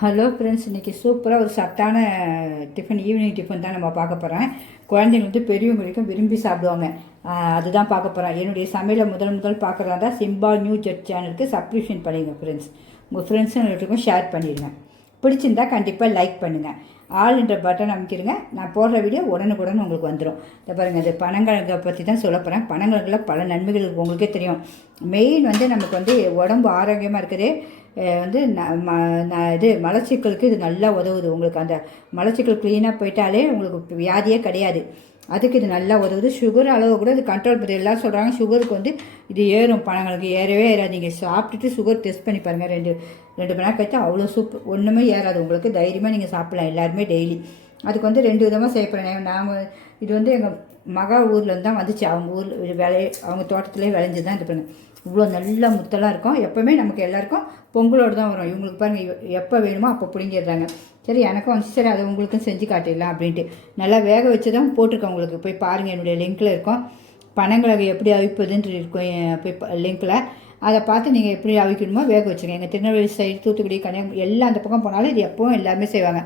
Hello friends இன்றைக்கி சூப்பராக ஒரு சத்தான டிஃபன் ஈவினிங் டிஃபன் தான் நம்ம பார்க்க போகிறேன் குழந்தைங்க வந்து பெரியவங்க வரைக்கும் விரும்பி சாப்பிடுவாங்க. அதுதான் பார்க்க போகிறேன் என்னுடைய சமையலை முதல் முதல் பார்க்குறதா தான் சிம்பா நியூ ஜெட் சேனலுக்கு சப்ஸ்கிரிப்ஷன் பண்ணிடுங்க ஃப்ரெண்ட்ஸ் உங்கள் ஃப்ரெண்ட்ஸுங்களுக்கும் ஷேர் பண்ணிடுங்க. பிடிச்சிருந்தா கண்டிப்பாக லைக் பண்ணுங்கள் ஆல் என்ற பட்டன் அமைக்கிடுங்க நான் போடுற வீடியோ உடனுக்குடன் உங்களுக்கு வந்துடும் இதை பாருங்கள் இது பனங்கிழங்கை பற்றி தான் சொல்ல போகிறேன் பனங்கிழங்குல பல நன்மைகள் உங்களுக்கே தெரியும். மெயின் வந்து நமக்கு வந்து உடம்பு ஆரோக்கியமாக இருக்குது. வந்து ந- ம- ந- இது மலச்சிக்கலுக்கு இது நல்லா உதவுது. உங்களுக்கு அந்த மலச்சிக்கல் க்ளீனாக போயிட்டாலே உங்களுக்கு வியாதியே கிடையாது. அதுக்கு இது நல்லா உதவுது. சுகர் அளவு கூட இது கண்ட்ரோல் பண்ணி எல்லாம் சொல்கிறாங்க சுகருக்கு வந்து இது ஏறும் பழங்களுக்கு ஏறவே ஏறாது. நீங்கள் சாப்பிட்டுட்டு சுகர் டெஸ்ட் பண்ணி பாருங்கள் ரெண்டு ரெண்டு மணி நேரம் கழிச்சு அவ்வளோ சூப் ஒன்றுமே ஏறாது. உங்களுக்கு தைரியமாக நீங்கள் சாப்பிடலாம் எல்லாருமே டெய்லி அதுக்கு வந்து ரெண்டு விதமாக செய்யப்படுறேன் நாங்கள் இது வந்து எங்கள் மகா ஊர்லேருந்து தான் வந்துச்சு. அவங்க ஊரில் விளைய அவங்க தோட்டத்திலே விளைஞ்சு தான் இது பண்ணு இவ்வளோ நல்ல முத்தலாக இருக்கும். எப்போவுமே நமக்கு எல்லாருக்கும் பொங்கலோடு தான் வரும். இவங்களுக்கு பாருங்கள் எப்போ வேணுமோ அப்போ பிடிங்கிடுறாங்க. சரி எனக்கும் வந்து சரி அதை உங்களுக்கும் செஞ்சு காட்டிடலாம் அப்படின்ட்டு. நல்லா வேக வச்சு தான் போட்டிருக்கேன் உங்களுக்கு. போய் பாருங்கள் என்னுடைய லிங்க்கில் இருக்கும். பனங்கிழங்கு எப்படி அவிப்பதுன்ட்டு இருக்கும் போய் லிங்க்கில் அதை பார்த்து நீங்கள் எப்படி அவிக்கணுமோ வேக வச்சுருங்க. எங்கள் திருநெல்வேலி சைடு தூத்துக்குடி கன்னியாகுமரி எல்லாம் அந்த பக்கம் போனாலும் இது எப்பவும் எல்லாமே செய்வாங்க.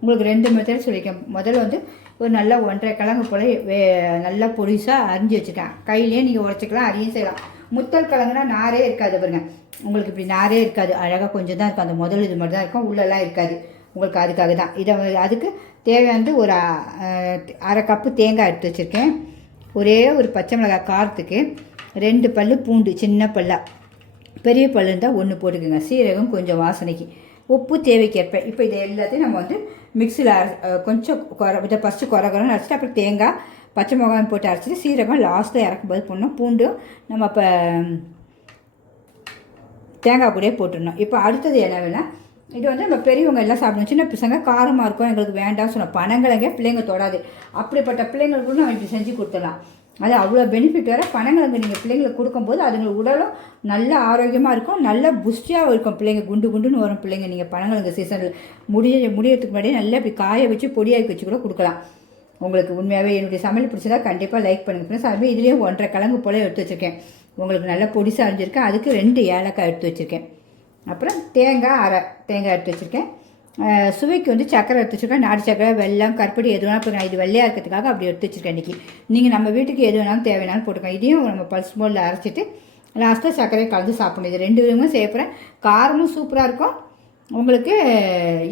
உங்களுக்கு ரெண்டு மெத்தட் சொல்லியிருக்கேன் முதல்ல வந்து ஒரு நல்லா ஒன்றரை கிழங்கு போல் வே நல்லா பொடிசாக அரிஞ்சு வச்சுருக்கேன் கையிலேயே நீங்கள் உடச்சிக்கலாம் அரியும் செய்யலாம். முத்தல் கிழங்குனா நாரே இருக்காது பாருங்க. உங்களுக்கு இப்படி நாரே இருக்காது. அழகாக கொஞ்சம் தான் இருக்கும். அந்த முதல் இது மட்டும் தான் இருக்கும். உள்ளெல்லாம் இருக்காது. உங்களுக்கு அதுக்காக தான். இதை அதுக்கு தேவையானது ஒரு அரை கப்பு தேங்காய் எடுத்து வச்சுருக்கேன். ஒரே ஒரு பச்சை மிளகாய் காரத்துக்கு ரெண்டு பல்லு பூண்டு சின்ன பல்லா. பெரிய பல்லு இருந்தால் ஒன்று போட்டுக்கோங்க. சீரகம் கொஞ்சம் வாசனைக்கு. உப்பு தேவைக்கேற்ப. இப்போ இதை எல்லாத்தையும் நம்ம வந்து மிக்சியில் கொஞ்சம் குற இதை ஃபஸ்ட்டு குறை குறைன்னு அரைச்சிட்டு அப்புறம் தேங்காய் பச்சை மிளகாய் போட்டு அரைச்சிட்டு சீரகம் லாஸ்ட்டில் இறக்கும்போது போடணும். பூண்டும் நம்ம இப்போ தேங்காய் கூடயே போட்டுடணும். இப்போ அடுத்தது என்ன வேணால் இது வந்து நம்ம பெரியவங்க எல்லாம் சாப்பிடணும். சின்ன பசங்க காரமாக இருக்கும் எங்களுக்கு வேண்டாம் சொன்னோம் பனங்கிழங்கே பிள்ளைங்க தொடாது. அப்படிப்பட்ட பிள்ளைங்களுக்கு நம்ம இப்படி செஞ்சு கொடுத்துடலாம். அது அவ்வளோ பெனிஃபிட் வேறு பனங்கிழங்கு நீங்கள் பிள்ளைங்களுக்கு கொடுக்கும்போது அதுங்க உடலும் நல்ல ஆரோக்கியமாக இருக்கும் நல்ல புஷ்டியாக இருக்கும். பிள்ளைங்க குண்டு குண்டுன்னு வரும் பிள்ளைங்க. நீங்கள் பனங்கிழங்கு சீசனில் முடிய முடியறதுக்கு முன்னாடியே நல்லா இப்படி காய வச்சு பொடியாக்கி வச்சு கூட கொடுக்கலாம். உங்களுக்கு உண்மையாகவே என்னுடைய சமையல் பிடிச்சதா கண்டிப்பாக லைக் பண்ணுங்கள் ஃப்ரெண்ட்ஸ் அதுமாதிரி இதுலேயும் ஒன்றரை கிழங்கு போல எடுத்து வச்சுருக்கேன். உங்களுக்கு நல்லா பொடிசாக அரிஞ்சிருக்கேன் அதுக்கு ரெண்டு ஏலக்காய் எடுத்து வச்சுருக்கேன். அப்புறம் தேங்காய் அரை தேங்காய் எடுத்து வச்சுருக்கேன். சுவைக்கு வந்து சக்கரை எடுத்து வச்சுருக்கேன். நாட்டு சக்கரை வெள்ளம் கருப்படி எது வேணாலும் போட்டுக்கலாம். இது வெள்ளையாக இருக்கிறதுக்காக அப்படி எடுத்து வச்சுருக்கேன் இன்றைக்கி நீங்கள் நம்ம வீட்டுக்கு எது வேணாலும் தேவையானாலும் போட்டுக்கலாம். இதையும் நம்ம பல்ஸ் மோலில் அரைச்சிட்டு லாஸ்ட்டாக சர்க்கரையை கலந்து சாப்பிடணும். இது ரெண்டு விதமும் செய்ய போகிறேன் காரமும் சூப்பராக இருக்கும். உங்களுக்கு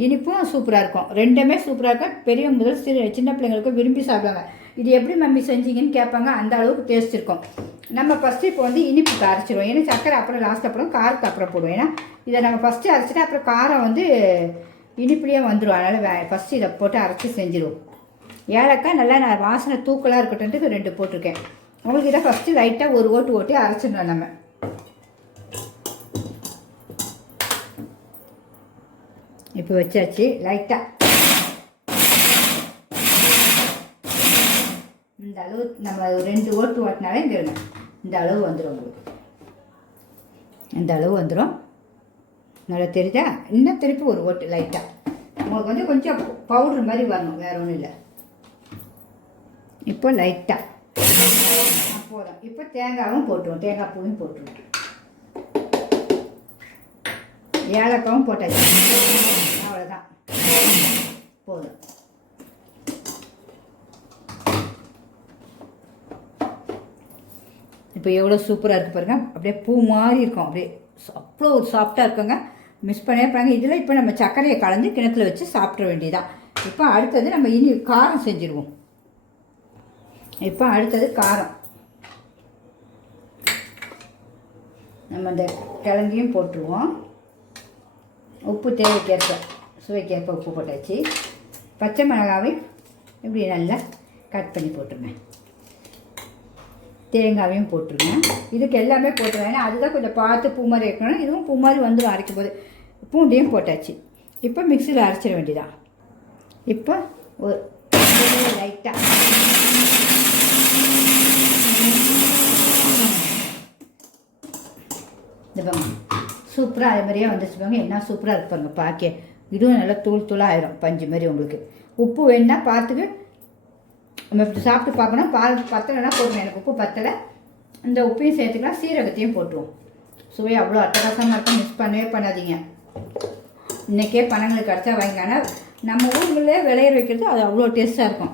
இனிப்பும் சூப்பராக இருக்கும். ரெண்டுமே சூப்பராக இருக்கும். பெரியவங்க முதல் சிறு சின்ன பிள்ளைங்களுக்கும் விரும்பி சாப்பிடுவாங்க. இது எப்படி மம்மி செஞ்சீங்கன்னு கேட்பாங்க. அந்த அளவுக்கு டேஸ்ட் இருக்கும். நம்ம ஃபஸ்ட்டு இப்போ வந்து இனிப்பு அரைச்சிடுவோம் ஏன்னா சக்கரை அப்புறம் லாஸ்ட் அப்புறம் காரத்தை அப்புறம் போடுவோம். ஏன்னா இதை நம்ம ஃபஸ்ட்டு அரைச்சிட்டு அப்புறம் காரம் வந்து இனிப்புலேயே வந்துடும் அதனால் வே ஃபஸ்ட்டு இதை போட்டு அரைச்சி செஞ்சிடுவோம் ஏலக்காய் நல்லா நான் வாசனை தூக்கலாக இருக்கட்டும்ட்டு ரெண்டு போட்டிருக்கேன். உங்களுக்கு இதை ஃபஸ்ட்டு லைட்டாக ஒரு ஓட்டு ஓட்டி அரைச்சிடணும் நம்ம. இப்போ வச்சாச்சு. லைட்டாக இந்த அளவு நம்ம ரெண்டு ஓட்டு ஓட்டினாலே இங்கே இருங்க. இந்த அளவு வந்துடும் உங்களுக்கு. இந்த அளவு வந்துடும் நல்லா தெரியுதா? இன்னும் திருப்பி? ஒரு ஓட்டு லைட்டாக உங்களுக்கு வந்து கொஞ்சம் பவுட்ரு மாதிரி வரணும் வேற ஒன்றும் இல்லை. இப்போ லைட்டாக போதும். இப்போ தேங்காயும் போட்டுருவோம். தேங்காய் பூவும் போட்டுருவோம். ஏலக்காவும் போட்டாச்சு. அவ்வளோதான் போதும். இப்போ எவ்வளோ சூப்பராக இருக்குது பாருங்க. அப்படியே பூ மாதிரி இருக்கும். அப்படியே அவ்வளோ ஒரு சாஃப்டாக இருக்குங்க. மிஸ் பண்ணவே பாருங்க இதில் இப்போ நம்ம சர்க்கரையை கலந்து கிணத்துல வச்சு சாப்பிட வேண்டியதான் இப்போ அடுத்தது நம்ம இனி காரம் செஞ்சுருவோம். இப்போ அடுத்தது காரம். நம்ம இந்த கிழங்கையும் போட்டுருவோம். உப்பு தேவைக்கேற்ப சுவைக்கேற்ப உப்பு போட்டாச்சு. பச்சை மிளகாவையும் இப்படி நல்லா கட் பண்ணி போட்டுருங்க. தேங்காயும் போட்டுருங்க. இதுக்கு எல்லாமே போட்டுருவேன் ஏன்னா அதுதான் கொஞ்சம் பார்த்து பூ மாதிரி இருக்கணும் இதுவும் பூ மாதிரி வந்து அரைக்கும் போது. பூண்டையும் போட்டாச்சு. இப்போ மிக்சியில் அரைச்சிட வேண்டியதான் இப்போ ஒரு லைட்டாக இந்த சூப்பராக அது மாதிரியே வந்துச்சு பாங்க என்ன சூப்பராக இருப்பாங்க பார்க்க இதுவும் நல்லா தூள் தூளாக ஆயிரும். பஞ்சு மாதிரி உங்களுக்கு. உப்பு வேணுன்னா பார்த்துக்கு நம்ம இப்படி சாப்பிட்டு பார்க்கணும் பால் பத்தலைன்னா போடுவோம் எனக்கு உப்பு பத்தலை. இந்த உப்பையும் சேர்த்துக்கலாம். சீரகத்தையும் போட்டுருவோம். சுவை அவ்வளோ அட்டகாசமாக இருக்கும். மிஸ் பண்ணவே பண்ணாதீங்க. இன்றைக்கே பணங்களுக்கு கிடச்சா வாங்கிக்க ஆனால் நம்ம ஊருக்குள்ளே விளையிற வைக்கிறது அது அவ்வளோ டேஸ்ட்டாக இருக்கும்.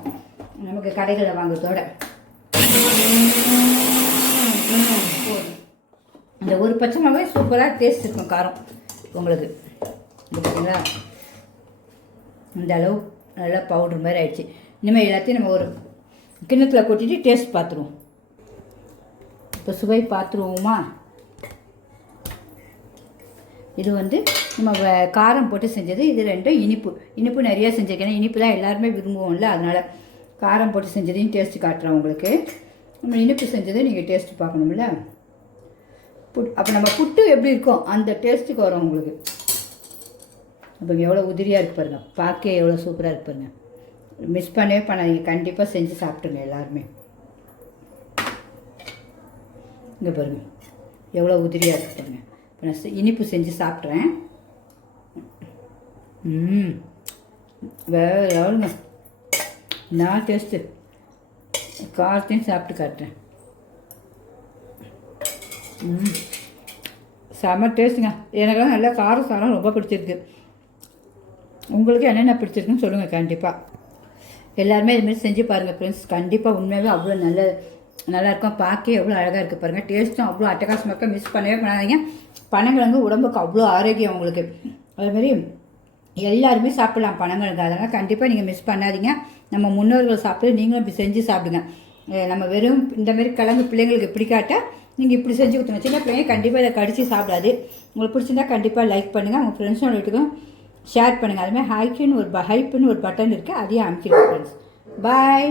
நமக்கு கடைகளில் வாங்குறதோட. இந்த ஒரு பச்சை மிளகாய் சூப்பராக டேஸ்ட் இருக்கும். காரம் உங்களுக்கு. பார்த்தீங்களா இந்த அளவு நல்லா பவுடர் மாதிரி ஆயிடுச்சு. இனிமேல் எல்லாத்தையும் நம்ம ஒரு கிண்ணத்தில் கொட்டிட்டு டேஸ்ட் பார்த்துருவோம் இப்போ சுவை பார்த்துருவோமா இது வந்து நம்ம காரம் போட்டு செஞ்சது இது ரெண்டும் இனிப்பு. இனிப்பு நிறைய செஞ்சுருக்கேன். இனிப்பு தான் எல்லாருமே விரும்புவோம்ல அதனால் காரம் போட்டு செஞ்சதையும் டேஸ்ட்டு காட்டுறோம் உங்களுக்கு. நம்ம இனிப்பு செஞ்சதை நீங்கள் டேஸ்ட்டு பார்க்கணும்ல. புட் அப்போ நம்ம புட்டு எப்படி இருக்கும் அந்த டேஸ்ட்டுக்கு வரும் உங்களுக்கு. அப்போ எவ்வளோ உதிரியாக இருக்கு பாருங்க. பார்க்க எவ்வளோ சூப்பராக இருக்கு மிஸ் பண்ணவே பண்ணாதீங்க. கண்டிப்பாக செஞ்சு சாப்பிட்டுங்க எல்லாருமே. இங்கே பாருங்க. எவ்வளோ உதிரியாக இருக்கு இப்போ நான் இனிப்பு செஞ்சு சாப்பிட்றேன். ம். வேற எவ்வளோங்க நான் டேஸ்ட்டு காரத்தையும் சாப்பிட்டு காட்டுறேன். ம். செம்ம டேஸ்ட்டுங்க எனக்கெல்லாம் நல்லா காரம் சாரம் ரொம்ப பிடிச்சிருக்கு. உங்களுக்கு என்னென்ன பிடிச்சிருக்குன்னு சொல்லுங்கள் கண்டிப்பாக எல்லாருமே இதுமாரி செஞ்சு பாருங்கள் ஃப்ரெண்ட்ஸ் கண்டிப்பாக உண்மையாகவே அவ்வளோ நல்ல நல்லா இருக்கும் பார்க்க எவ்வளோ அழகாக இருக்குது பாருங்கள் டேஸ்ட்டும் அவ்வளோ அட்டகாசமாக இருக்கும் மிஸ் பண்ணவே பண்ணாதீங்க பனங்கிழங்கு உடம்புக்கு அவ்வளோ ஆரோக்கியம் உங்களுக்கு. அதேமாரி எல்லாருமே சாப்பிடலாம் பனங்கிழங்கு அதனால் கண்டிப்பாக நீங்கள் மிஸ் பண்ணாதீங்க. நம்ம முன்னோர்கள் சாப்பிட்டு நீங்களும் இப்படி செஞ்சு சாப்பிடுங்க. நம்ம வெறும் இந்தமாரி கிழங்கு பிள்ளைங்களுக்கு பிடிக்காட்டா நீங்கள் இப்படி செஞ்சு கொடுத்துருங்க. சின்ன பிள்ளைங்க கண்டிப்பாக இதை கடிச்சு சாப்பிடாது. உங்களுக்கு பிடிச்சிருந்தா கண்டிப்பாக லைக் பண்ணுங்கள் உங்கள் ஃப்ரெண்ட்ஸோட வீட்டுக்கும் ஷேர் பண்ணுங்கள் அதுமாதிரி ஹைக்குன்னு ஒரு ஹைப்புன்னு ஒரு பட்டன் இருக்குது அதையும் அமைச்சிடுங்க ஃப்ரெண்ட்ஸ் பாய்